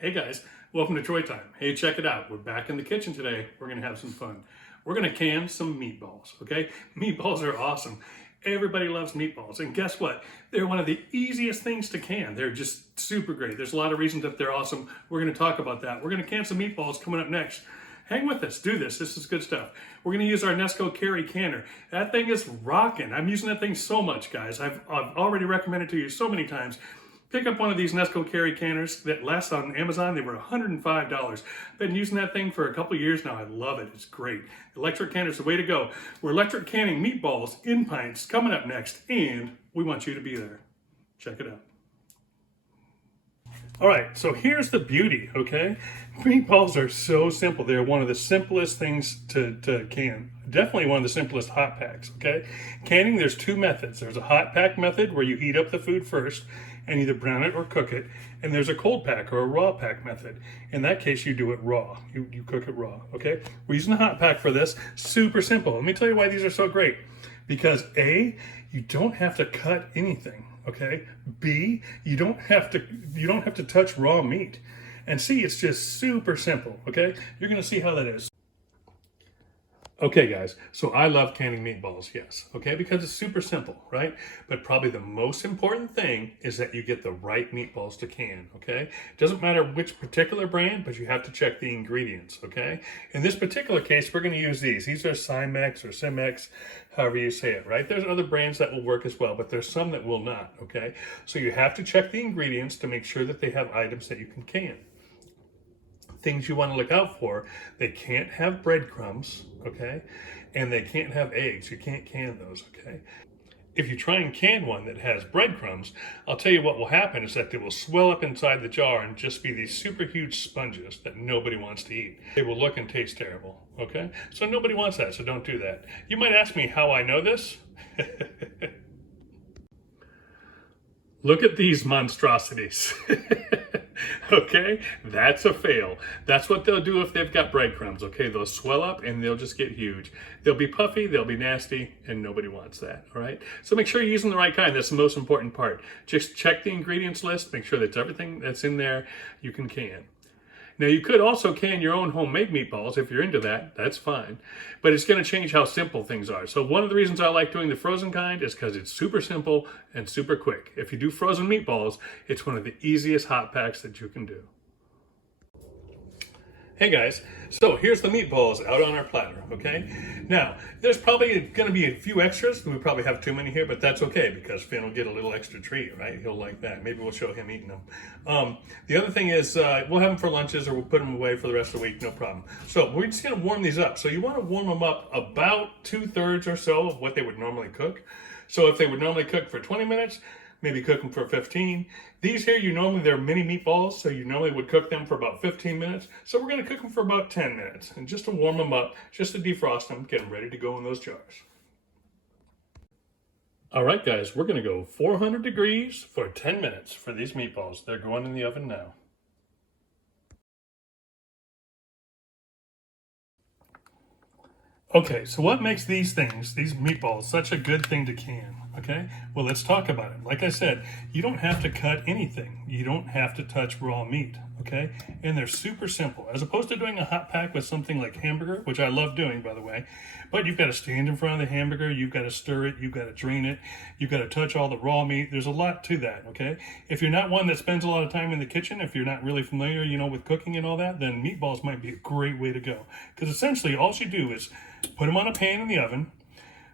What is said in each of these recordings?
Hey guys, welcome to Troy Time. Hey, check it out. We're back in the kitchen today. We're gonna have some fun. We're gonna can some meatballs, okay? Meatballs are awesome. Everybody loves meatballs. And guess what? They're one of the easiest things to can. They're just super great. There's a lot of reasons that they're awesome. We're gonna talk about that. We're gonna can some meatballs coming up next. Hang with us, do this. This is good stuff. We're gonna use our Nesco Carry Canner. That thing is rocking. I'm using that thing so much, guys. I've already recommended to you so many times. Pick up one of these Nesco Carry Canners that lasts on Amazon. They were $105. Been using that thing for a couple years now. I love it. It's great. Electric canner's the way to go. We're electric canning meatballs in pints coming up next, and we want you to be there. Check it out. All right, so here's the beauty, okay? Meatballs are so simple. They're one of the simplest things to can. Definitely one of the simplest hot packs, okay? Canning, there's two methods. There's a hot pack method where you heat up the food first and either brown it or cook it. And there's a cold pack or a raw pack method. In that case, you do it raw. You cook it raw, okay? We're using a hot pack for this. Super simple. Let me tell you why these are so great. Because A, you don't have to cut anything, okay? B, you don't have to touch raw meat. And C, it's just super simple, okay? You're gonna see how that is. Okay, guys, so I love canning meatballs, yes, okay, because it's super simple, right? But probably the most important thing is that you get the right meatballs to can, okay? It doesn't matter which particular brand, but you have to check the ingredients, okay? In this particular case, we're going to use these. These are Cymex or Cimex, however you say it, right? There's other brands that will work as well, but there's some that will not, okay? So you have to check the ingredients to make sure that they have items that you can can. Things you want to look out for, they can't have breadcrumbs, okay? And they can't have eggs. You can't can those, okay? If you try and can one that has breadcrumbs, I'll tell you what will happen is that they will swell up inside the jar and just be these super huge sponges that nobody wants to eat. They will look and taste terrible, okay? So nobody wants that, so don't do that. You might ask me how I know this. Look at these monstrosities. Okay, that's a fail. That's what they'll do if they've got breadcrumbs, okay? They'll swell up and they'll just get huge. They'll be puffy, they'll be nasty, and nobody wants that, all right? So make sure you're using the right kind. That's the most important part. Just check the ingredients list, make sure that everything that's in there you can can. Now, you could also can your own homemade meatballs if you're into that. That's fine. But it's going to change how simple things are. So one of the reasons I like doing the frozen kind is because it's super simple and super quick. If you do frozen meatballs, it's one of the easiest hot packs that you can do. Hey guys, so here's the meatballs out on our platter, okay? Now, there's probably gonna be a few extras. We probably have too many here, but that's okay because Finn will get a little extra treat, right? He'll like that. Maybe we'll show him eating them. The other thing is we'll have them for lunches or we'll put them away for the rest of the week, no problem. So we're just gonna warm these up. So you wanna warm them up about 2/3 or so of what they would normally cook. So if they would normally cook for 20 minutes, maybe cook them for 15. These here, they're mini meatballs, so you normally would cook them for about 15 minutes. So we're gonna cook them for about 10 minutes, and just to warm them up, just to defrost them, get them ready to go in those jars. All right, guys, we're gonna go 400 degrees for 10 minutes for these meatballs. They're going in the oven now. Okay, so what makes these meatballs, such a good thing to can, okay? Well, let's talk about it. Like I said, you don't have to cut anything. You don't have to touch raw meat, okay? And they're super simple. As opposed to doing a hot pack with something like hamburger, which I love doing, by the way, but you've got to stand in front of the hamburger, you've got to stir it, you've got to drain it, you've got to touch all the raw meat. There's a lot to that, okay? If you're not one that spends a lot of time in the kitchen, if you're not really familiar, with cooking and all that, then meatballs might be a great way to go. Because essentially, all you do is put them on a pan in the oven,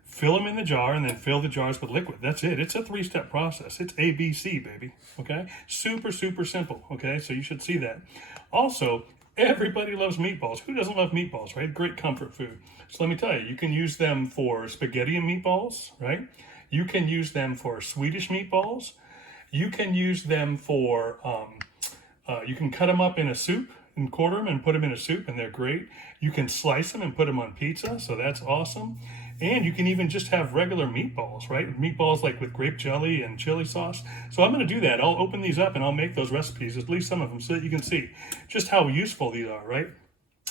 fill them in the jar, and then fill the jars with liquid. That's it. It's a 3-step process. It's ABC, baby, okay? Super, super simple, okay? So you should see that. Also, everybody loves meatballs. Who doesn't love meatballs, right? Great comfort food. So let me tell you, you can use them for spaghetti and meatballs, right? You can use them for Swedish meatballs. You can use them for, you can cut them up in a soup and quarter them and put them in a soup, and they're great. You can slice them and put them on pizza, so that's awesome. And you can even just have regular meatballs, right? Meatballs like with grape jelly and chili sauce. So I'm gonna do that. I'll open these up and I'll make those recipes, at least some of them, so that you can see just how useful these are, right?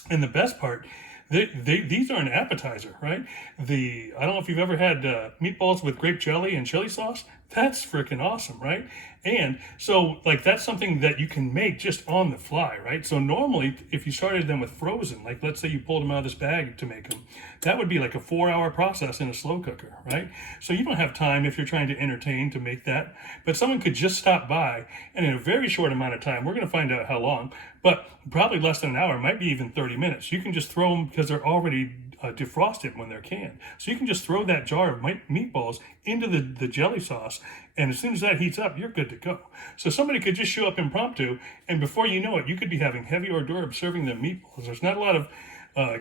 And the best part, these are an appetizer, right? I don't know if you've ever had meatballs with grape jelly and chili sauce. That's freaking awesome, right? And so, like, that's something that you can make just on the fly, right? So normally, if you started them with frozen, like let's say you pulled them out of this bag to make them, that would be like a 4-hour process in a slow cooker, right? So you don't have time if you're trying to entertain to make that, but someone could just stop by, and in a very short amount of time, we're going to find out how long, but probably less than an hour, might be even 30 minutes. You can just throw them because they're already defrosted when they're canned. So you can just throw that jar of meatballs into the jelly sauce, and as soon as that heats up, you're good to go. So somebody could just show up impromptu, and before you know it, you could be having heavy hors d'oeuvres serving them meatballs. There's not a lot of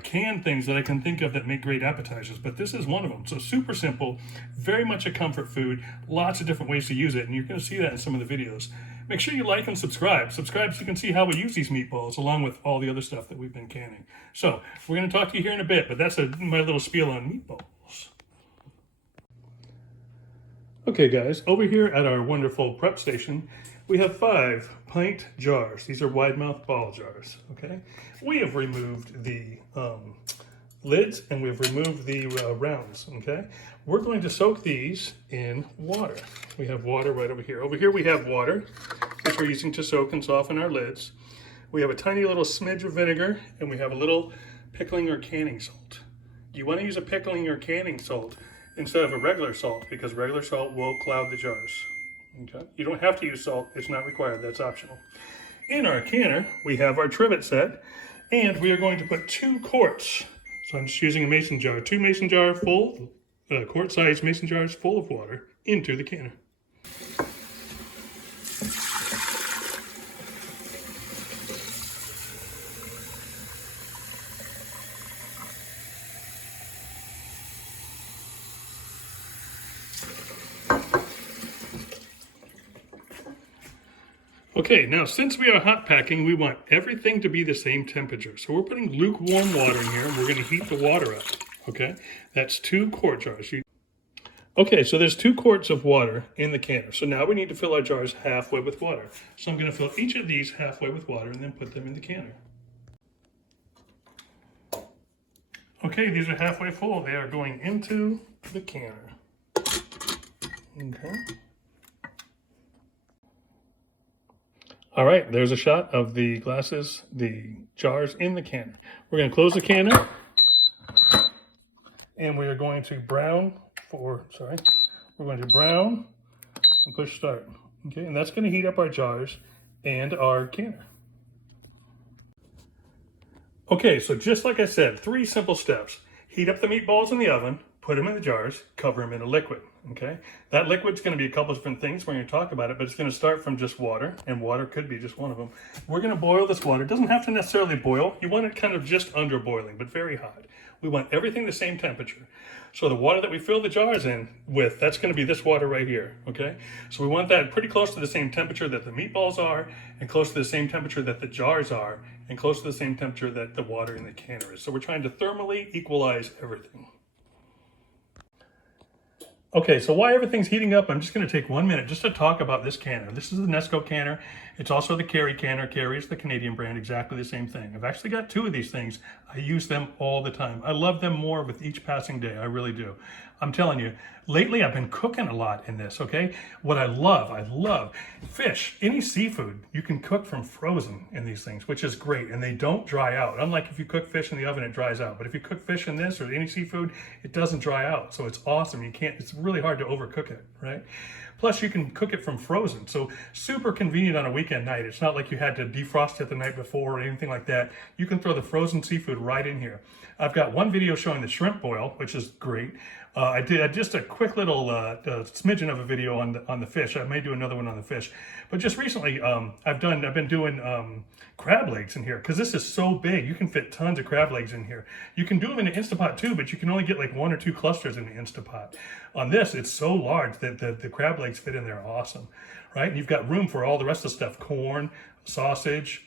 canned things that I can think of that make great appetizers, but this is one of them. So super simple, very much a comfort food, lots of different ways to use it, and you're going to see that in some of the videos. Make sure you like and subscribe. Subscribe so you can see how we use these meatballs along with all the other stuff that we've been canning. So we're going to talk to you here in a bit, but that's my little spiel on meatballs. Okay guys, over here at our wonderful prep station, we have 5 pint jars. These are wide mouth ball jars, okay? We have removed the lids and we've removed the rounds, okay? We're going to soak these in water. We have water right over here. Over here we have water, which we're using to soak and soften our lids. We have a tiny little smidge of vinegar, and we have a little pickling or canning salt. You want to use a pickling or canning salt instead of a regular salt, because regular salt will cloud the jars. Okay? You don't have to use salt, it's not required, that's optional. In our canner, we have our trivet set, and we are going to put 2 quarts. So I'm just using a mason jar, 2 mason jar full, quart-sized mason jars full of water into the canner. Okay, now since we are hot packing, we want everything to be the same temperature. So we're putting lukewarm water in here, and we're going to heat the water up. Okay, that's 2 quart jars. Okay, so there's 2 quarts of water in the canner. So now we need to fill our jars halfway with water. So I'm going to fill each of these halfway with water and then put them in the canner. Okay, these are halfway full. They are going into the canner. Okay. All right, there's a shot of the jars in the canner. We're going to close the canner, and we are going to brown and push start. Okay, and that's going to heat up our jars and our canner. Okay, so just like I said, 3 simple steps. Heat up the meatballs in the oven, put them in the jars, cover them in a liquid, okay? That liquid's going to be a couple different things. We're going to talk about it, but it's going to start from just water, and water could be just one of them. We're going to boil this water. It doesn't have to necessarily boil. You want it kind of just under boiling, but very hot. We want everything the same temperature. So the water that we fill the jars in with, that's going to be this water right here, okay? So we want that pretty close to the same temperature that the meatballs are, and close to the same temperature that the jars are, and close to the same temperature that the water in the canner is. So we're trying to thermally equalize everything. Okay, so while everything's heating up, I'm just going to take 1 minute just to talk about this canner. This is the Nesco canner. It's also the Kerry canner. Kerry is the Canadian brand, exactly the same thing. I've actually got 2 of these things. I use them all the time. I love them more with each passing day. I really do. I'm telling you, lately I've been cooking a lot in this, okay? What I love fish, any seafood, you can cook from frozen in these things, which is great, and they don't dry out. Unlike if you cook fish in the oven, it dries out. But if you cook fish in this or any seafood, it doesn't dry out. So it's awesome. It's really hard to overcook it, right? Plus, you can cook it from frozen. So super convenient on a weekend night. It's not like you had to defrost it the night before or anything like that. You can throw the frozen seafood right in here. I've got one video showing the shrimp boil, which is great. I did just a quick little smidgen of a video on the fish. I may do another one on the fish. But just recently, I've been doing crab legs in here because this is so big. You can fit tons of crab legs in here. You can do them in an Instapot too, but you can only get like 1 or 2 clusters in the Instapot. On this, it's so large that the crab legs fit in there awesome, right? And you've got room for all the rest of the stuff, corn, sausage,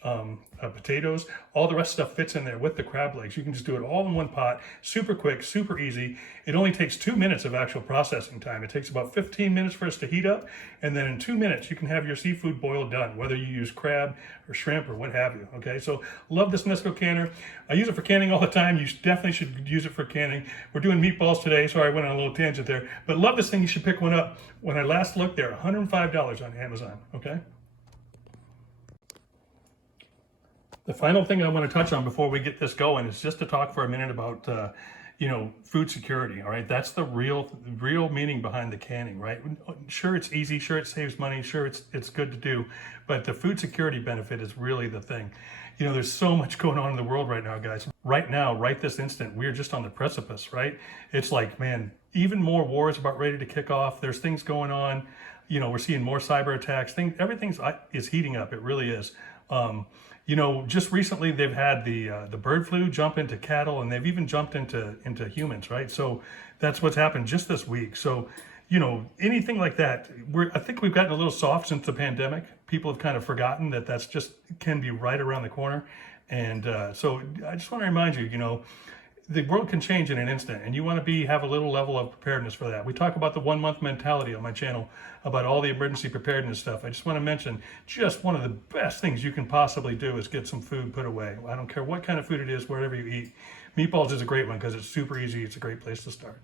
potatoes, all the rest of stuff fits in there with the crab legs. You can just do it all in one pot, super quick, super easy. It only takes 2 minutes of actual processing time. It takes about 15 minutes for us to heat up, and then in 2 minutes you can have your seafood boiled done, whether you use crab or shrimp or what have you, okay? So love this Nesco canner. I use it for canning all the time. You definitely should use it for canning. We're doing meatballs today. Sorry, I went on a little tangent there. But love this thing. You should pick one up. When I last looked, they're $105 on Amazon. Okay. The final thing I want to touch on before we get this going is just to talk for a minute about, food security. All right, that's the real meaning behind the canning, right? Sure, it's easy. Sure, it saves money. Sure, it's good to do, but the food security benefit is really the thing. There's so much going on in the world right now, guys. Right now, right this instant, we're just on the precipice, right? It's like, man, even more wars about ready to kick off. There's things going on. We're seeing more cyber attacks. Everything is heating up. It really is. Just recently they've had the bird flu jump into cattle, and they've even jumped into humans, right? So that's what's happened just this week. So, anything like that, I think we've gotten a little soft since the pandemic. People have kind of forgotten that that's just can be right around the corner. And so I just want to remind you, the world can change in an instant, and you want to have a little level of preparedness for that. We talk about the 1 month mentality on my channel about all the emergency preparedness stuff. I just want to mention just one of the best things you can possibly do is get some food put away. I don't care what kind of food it is, wherever you eat. Meatballs is a great one because it's super easy. It's a great place to start.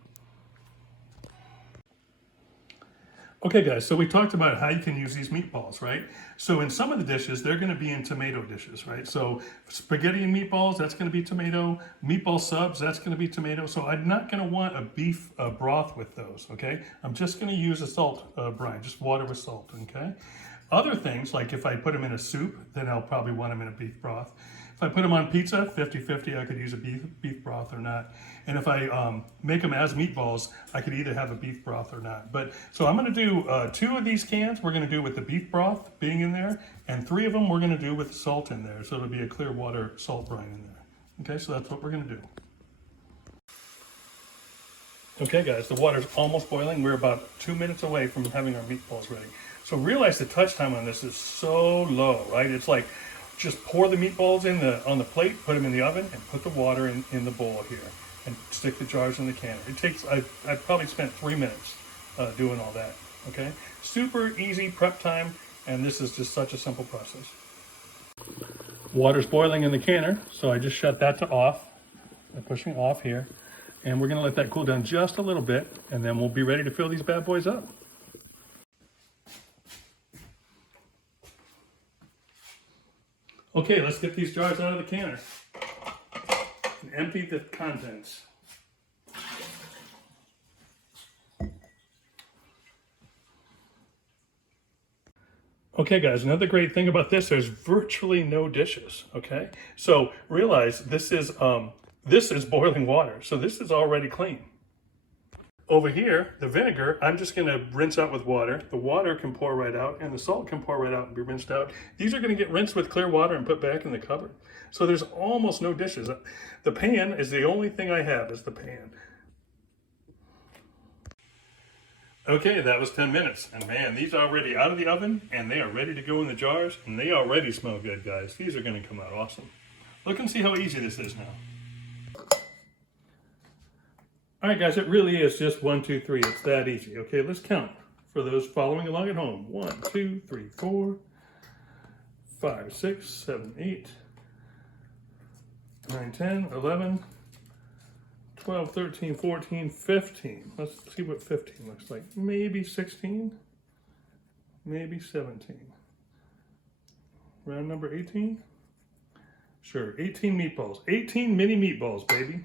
Okay, guys, so we talked about how you can use these meatballs, right? So in some of the dishes, they're going to be in tomato dishes, right? So spaghetti and meatballs, that's going to be tomato. Meatball subs, that's going to be tomato. So I'm not going to want a beef broth with those, okay? I'm just going to use a salt brine, just water with salt, okay? Other things, like if I put them in a soup, then I'll probably want them in a beef broth. If I put them on pizza, 50-50, I could use a beef broth or not. And if I make them as meatballs, I could either have a beef broth or not. But so I'm going to do 2 of these cans. We're going to do with the beef broth being in there, and 3 of them we're going to do with salt in there. So it'll be a clear water salt brine in there. Okay, so that's what we're going to do. Okay, guys, the water's almost boiling. We're about 2 minutes away from having our meatballs ready. So realize the touch time on this is so low, right? It's like just pour the meatballs on the plate, put them in the oven, and put the water in the bowl here, and stick the jars in the canner. It takes, I probably spent 3 minutes doing all that, okay? Super easy prep time, and this is just such a simple process. Water's boiling in the canner, so I just shut that to off. I'm pushing off here, and we're gonna let that cool down just a little bit, and then we'll be ready to fill these bad boys up. Okay, let's get these jars out of the canner and empty the contents. Okay, guys, another great thing about this, there's virtually no dishes, okay? So realize this is boiling water, so this is already clean. Over here, the vinegar, I'm just going to rinse out with water. The water can pour right out, and the salt can pour right out and be rinsed out. These are going to get rinsed with clear water and put back in the cupboard. So there's almost no dishes. The pan is the only thing I have, is the pan. Okay, that was 10 minutes. And man, these are already out of the oven, and they are ready to go in the jars, and they already smell good, guys. These are going to come out awesome. Look and see how easy this is now. All right, guys, it really is just 1, 2, 3. It's that easy. Okay, let's count for those following along at home. 1, 2, 3, 4, 5, 6, 7, 8, 9, 10, 11, 12, 13, 14, 15. Let's see what 15 looks like. Maybe 16, maybe 17. Round number 18? Sure, 18 meatballs. 18 mini meatballs, baby.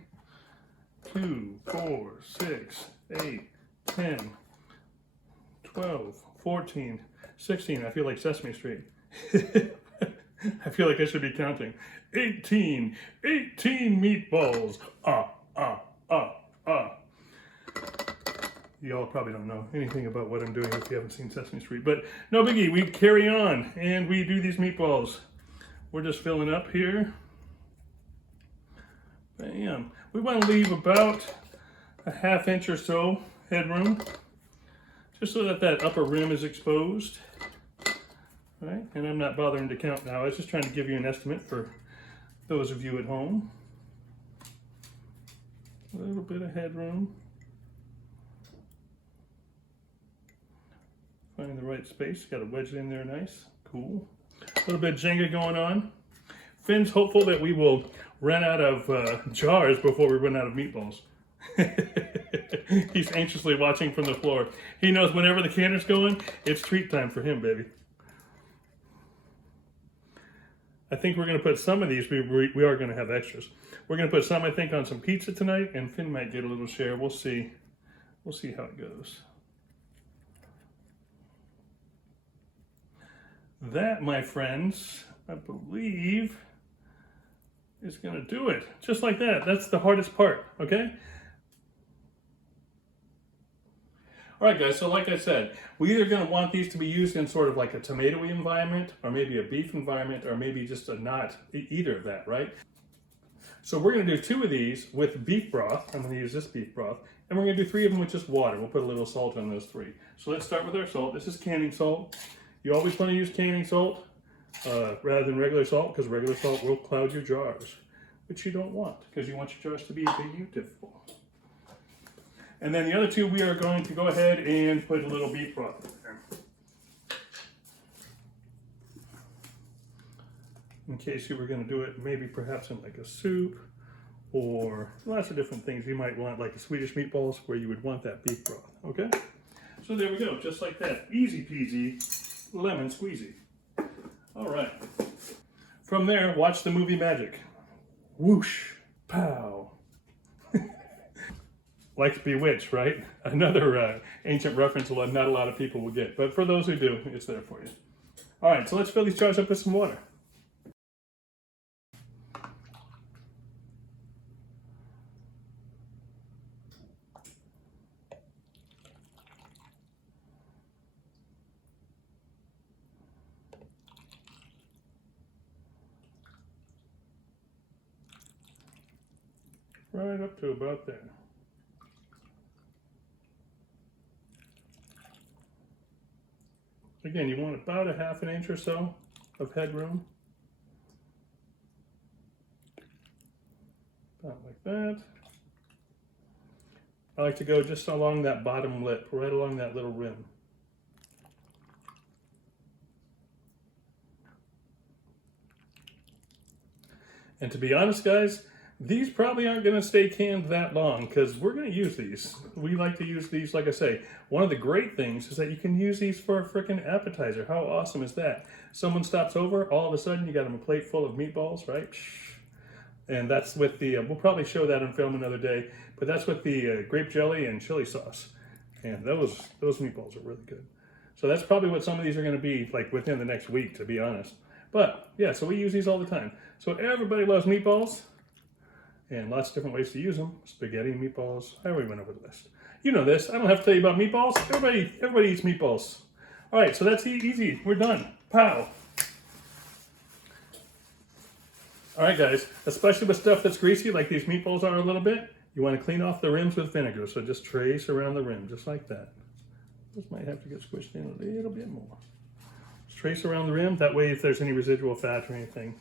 2, 4, 6, 8, 10, 12, 14, 16. I feel like Sesame Street. I feel like I should be counting. 18 meatballs. Y'all probably don't know anything about what I'm doing if you haven't seen Sesame Street, but no biggie. We carry on and we do these meatballs. We're just filling up here. Bam. We want to leave about a 1/2 inch or so headroom, just so that upper rim is exposed. All right, and I'm not bothering to count now. I was just trying to give you an estimate for those of you at home. A little bit of headroom. Finding the right space. Got to wedge it in there nice. Cool. A little bit of Jenga going on. Finn's hopeful that we will run out of jars before we run out of meatballs. He's anxiously watching from the floor. He knows whenever the canner's going, it's treat time for him, baby. I think we're going to put some of these, we are going to have extras. We're going to put some, I think, on some pizza tonight, and Finn might get a little share. We'll see. We'll see how it goes. That, my friends, I believe is going to do it. Just like that. That's the hardest part, okay? All right, guys, so like I said, we're either going to want these to be used in sort of like a tomatoey environment, or maybe a beef environment, or maybe just a not either of that, right? So we're going to do 2 of these with beef broth. I'm going to use this beef broth. And we're going to do 3 of them with just water. We'll put a little salt on those 3. So let's start with our salt. This is canning salt. You always want to use canning salt rather than regular salt, because regular salt will cloud your jars, which you don't want, because you want your jars to be beautiful. And then the other 2, we are going to go ahead and put a little beef broth in there. In case you were going to do it maybe perhaps in like a soup or lots of different things. You might want like a Swedish meatballs where you would want that beef broth, okay? So there we go, just like that. Easy peasy, lemon squeezy. All right. From there, watch the movie magic. Whoosh, pow. Like Bewitched, right? Another ancient reference not a lot of people will get. But for those who do, it's there for you. All right, so let's fill these jars up with some water. Right up to about there. Again, you want about a ½ an inch or so of headroom. About like that. I like to go just along that bottom lip, right along that little rim. And to be honest, guys, these probably aren't going to stay canned that long, because we're going to use these. We like to use these, like I say. One of the great things is that you can use these for a freaking appetizer. How awesome is that? Someone stops over, all of a sudden you got them a plate full of meatballs, right? And that's with the, we'll probably show that on film another day, but that's with the grape jelly and chili sauce. And those meatballs are really good. So that's probably what some of these are going to be like within the next week, to be honest. But yeah, so we use these all the time. So everybody loves meatballs. And lots of different ways to use them. Spaghetti, meatballs. I already went over the list. You know this. I don't have to tell you about meatballs. Everybody eats meatballs. All right, so that's easy. We're done. Pow. All right, guys. Especially with stuff that's greasy, like these meatballs are a little bit, you want to clean off the rims with vinegar. So just trace around the rim, just like that. This might have to get squished in a little bit more. Just trace around the rim. That way, if there's any residual fat or anything,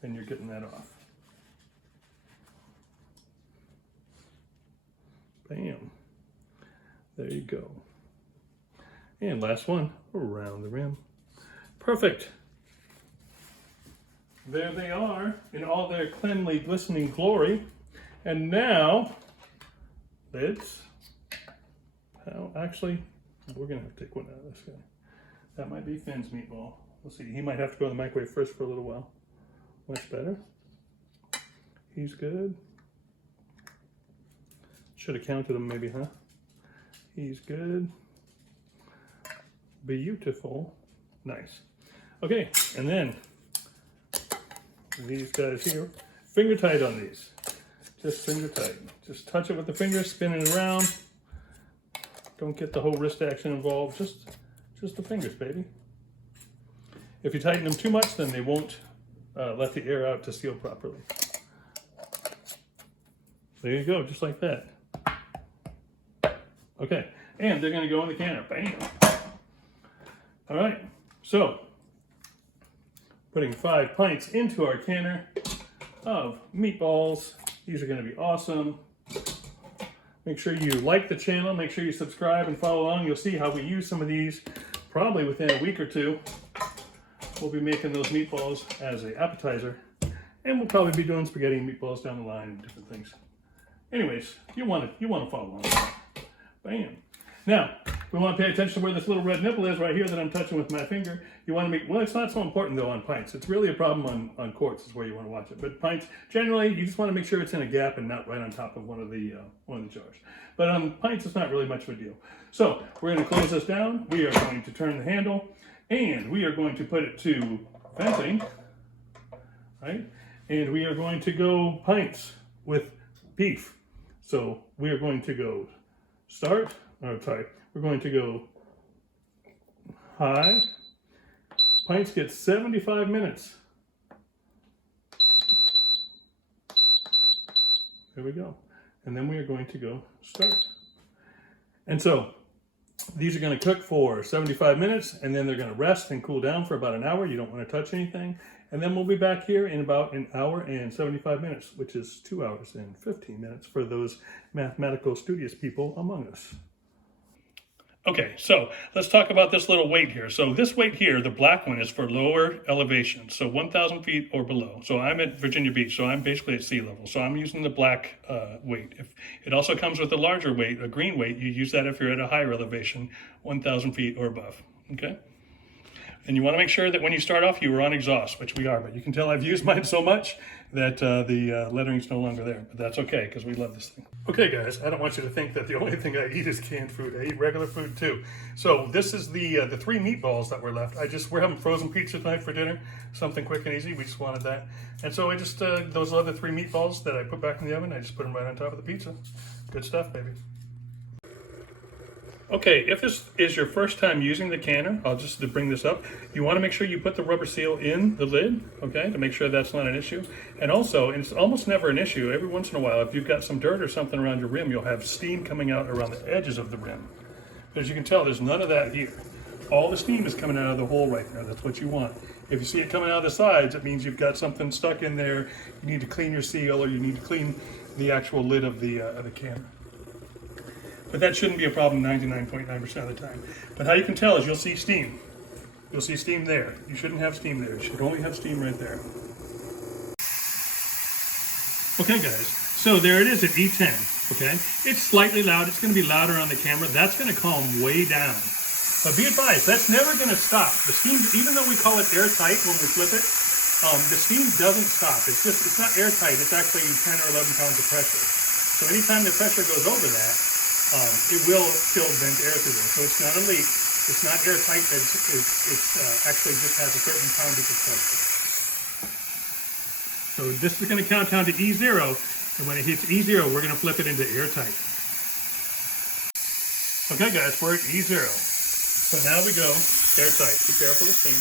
then you're getting that off. Bam. There you go. And last one, around the rim. Perfect. There they are in all their cleanly, glistening glory. And now, let's, well, actually, we're going to have to take one out of this guy. That might be Finn's meatball. We'll see. He might have to go in the microwave first for a little while. Much better. He's good. Should have counted them maybe, huh? He's good. Beautiful. Nice. Okay, and then these guys here, finger tight on these. Just finger tight. Just touch it with the finger, spin it around. Don't get the whole wrist action involved. Just the fingers, baby. If you tighten them too much, then they won't let the air out to seal properly. There you go, just like that. Okay, and they're gonna go in the canner, bam. All right, so putting 5 pints into our canner of meatballs. These are gonna be awesome. Make sure you like the channel, make sure you subscribe and follow along. You'll see how we use some of these probably within a week or two. We'll be making those meatballs as an appetizer, and we'll probably be doing spaghetti and meatballs down the line and different things. Anyways, you want to follow along. Bam. Now, we want to pay attention to where this little red nipple is right here that I'm touching with my finger. You want to make, well, it's not so important though on pints. It's really a problem on quarts is where you want to watch it. But pints, generally, you just want to make sure it's in a gap and not right on top of one of the jars. But on pints, it's not really much of a deal. So we're going to close this down. We are going to turn the handle and we are going to put it to venting, right? And we are going to go pints with beef. So we are going to go start. Oh, sorry. We're going to go high. Pints get 75 minutes. There we go. And then we are going to go start. And so these are going to cook for 75 minutes and then they're going to rest and cool down for about an hour. You don't want to touch anything. And then we'll be back here in about an hour and 75 minutes, which is 2 hours and 15 minutes for those mathematical studious people among us. Okay, so let's talk about this little weight here. So this weight here, the black one, is for lower elevation, so 1,000 feet or below. So I'm at Virginia Beach, so I'm basically at sea level. So I'm using the black weight. It also comes with a larger weight, a green weight. You use that if you're at a higher elevation, 1,000 feet or above, okay? And you want to make sure that when you start off, you are on exhaust, which we are. But you can tell I've used mine so much that the lettering's no longer there. But that's okay, because we love this thing. Okay, guys, I don't want you to think that the only thing I eat is canned food. I eat regular food, too. So this is the 3 meatballs that were left. We're having frozen pizza tonight for dinner. Something quick and easy. We just wanted that. And so I just, those other 3 meatballs that I put back in the oven, I just put them right on top of the pizza. Good stuff, baby. Okay, if this is your first time using the canner, I'll just to bring this up, you want to make sure you put the rubber seal in the lid, okay, to make sure that's not an issue. And also, and it's almost never an issue, every once in a while, if you've got some dirt or something around your rim, you'll have steam coming out around the edges of the rim. But as you can tell, there's none of that here. All the steam is coming out of the hole right there. That's what you want. If you see it coming out of the sides, it means you've got something stuck in there. You need to clean your seal, or you need to clean the actual lid of the canner. But that shouldn't be a problem 99.9% of the time. But how you can tell is you'll see steam. You'll see steam there. You shouldn't have steam there. You should only have steam right there. Okay, guys. So there it is at E10, okay? It's slightly loud. It's going to be louder on the camera. That's going to calm way down. But be advised, that's never going to stop. The steam, even though we call it airtight when we flip it, the steam doesn't stop. It's not airtight. It's actually 10 or 11 pounds of pressure. So anytime the pressure goes over that, it will still vent air through there. So it's not a leak. It's not airtight. It's actually just has a certain poundage of pressure. So this is going to count down to E0. And when it hits E0, we're going to flip it into airtight. Okay, guys, we're at E0. So now we go airtight. Be careful of steam.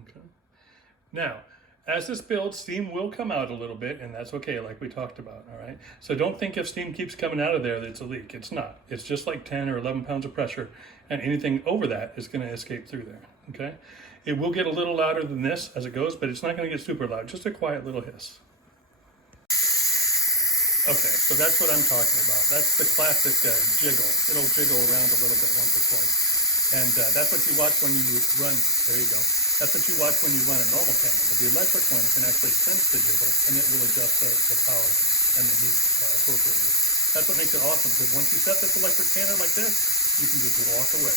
Okay. Now, as this builds, steam will come out a little bit, and that's okay, like we talked about, all right? So don't think if steam keeps coming out of there that it's a leak. It's not. It's just like 10 or 11 pounds of pressure, and anything over that is going to escape through there, okay? It will get a little louder than this as it goes, but it's not going to get super loud, just a quiet little hiss. Okay, so that's what I'm talking about. That's the classic jiggle. It'll jiggle around a little bit once or twice. And that's what you watch when you run. There you go. That's what you watch when you run a normal camera. But the electric one can actually sense the jiggle, and it will adjust the power and the heat appropriately. That's what makes it awesome, because once you set this electric canner like this, you can just walk away.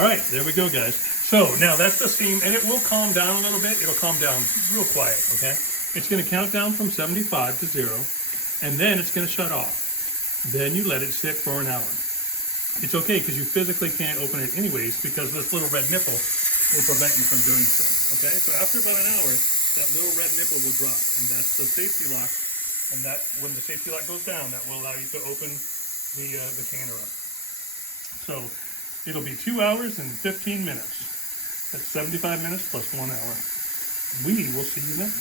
All right, there we go, guys. So now that's the steam, and it will calm down a little bit. It'll calm down real quiet, okay? It's going to count down from 75 to 0, and then it's going to shut off. Then you let it sit for an hour. It's okay, because you physically can't open it anyways, because this little red nipple will prevent you from doing so, okay? So after about an hour, that little red nipple will drop, and that's the safety lock. And that, when the safety lock goes down, that will allow you to open the canner up. So it'll be 2 hours and 15 minutes. That's 75 minutes plus 1 hour. We will see you then.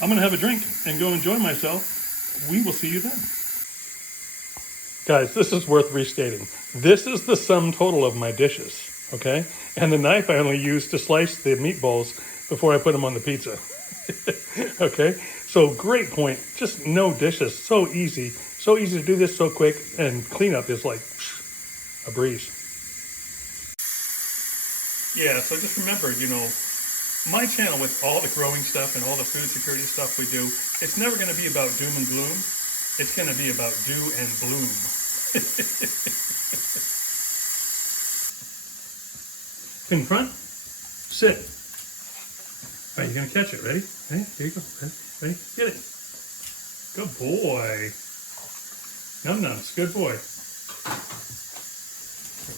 I'm going to have a drink and go enjoy myself. We will see you then. Guys, this is worth restating. This is the sum total of my dishes, okay? And the knife I only used to slice the meatballs before I put them on the pizza. Okay? So great point. Just no dishes. So easy. So easy to do this so quick. And cleanup is like a breeze. Yeah, so just remember, my channel, with all the growing stuff and all the food security stuff we do, it's never going to be about doom and gloom. It's going to be about do and bloom. In front, sit. All right, you're going to catch it. Ready? Ready? Here you go. Ready? Get it. Good boy. Num-nums. Good boy.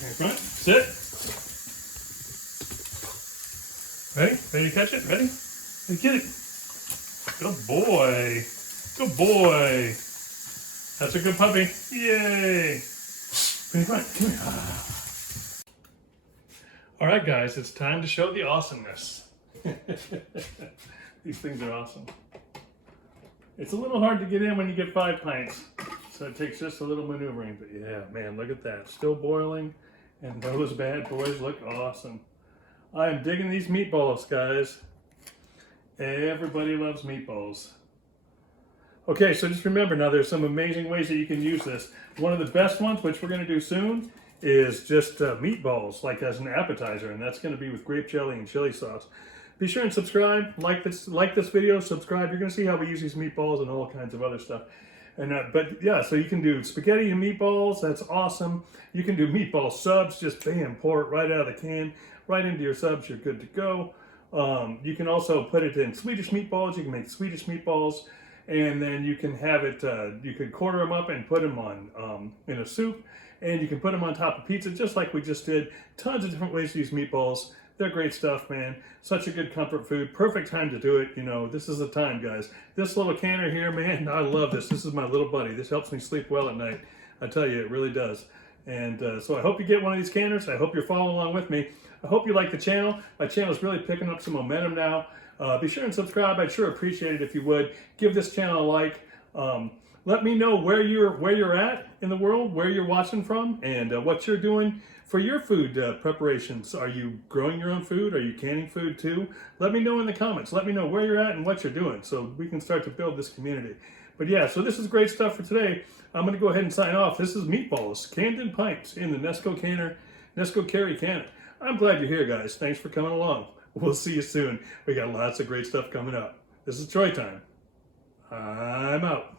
In front, sit. Ready? Ready to catch it? Ready? Ready, get it. Good boy. Good boy. That's a good puppy. Yay. Come here. All right, guys, it's time to show the awesomeness. These things are awesome. It's a little hard to get in when you get 5 pints, so it takes just a little maneuvering. But yeah, man, look at that. Still boiling, and those bad boys look awesome. I am digging these meatballs, guys. Everybody loves meatballs. Okay, so just remember now, there's some amazing ways that you can use this. One of the best ones, which we're going to do soon, is just meatballs, like as an appetizer, and that's going to be with grape jelly and chili sauce. Be sure and subscribe, like this video, subscribe. You're going to see how we use these meatballs and all kinds of other stuff. And but yeah, so you can do spaghetti and meatballs. That's awesome. You can do meatball subs. Just bam, pour it right out of the can, right into your subs. You're good to go. You can also put it in Swedish meatballs. You can make Swedish meatballs. And then you can have it, you can quarter them up and put them on in a soup, and you can put them on top of pizza, just like we just did. Tons of different ways to use meatballs. They're great stuff, man. Such a good comfort food. Perfect time to do it. You know, this is the time, guys. This little canner here, man, I love this. This is my little buddy. This helps me sleep well at night. I tell you, it really does. And so I hope you get one of these canners. I hope you're following along with me. I hope you like the channel. My channel is really picking up some momentum now. Be sure and subscribe. I'd sure appreciate it if you would. Give this channel a like. Let me know where you're at in the world, where you're watching from, and what you're doing for your food preparations. Are you growing your own food? Are you canning food too? Let me know in the comments. Let me know where you're at and what you're doing, so we can start to build this community. But yeah, so this is great stuff for today. I'm going to go ahead and sign off. This is Meatballs, canned in pints in the Nesco canner, Nesco Carry canner. I'm glad you're here, guys. Thanks for coming along. We'll see you soon. We got lots of great stuff coming up. This is Troy time. I'm out.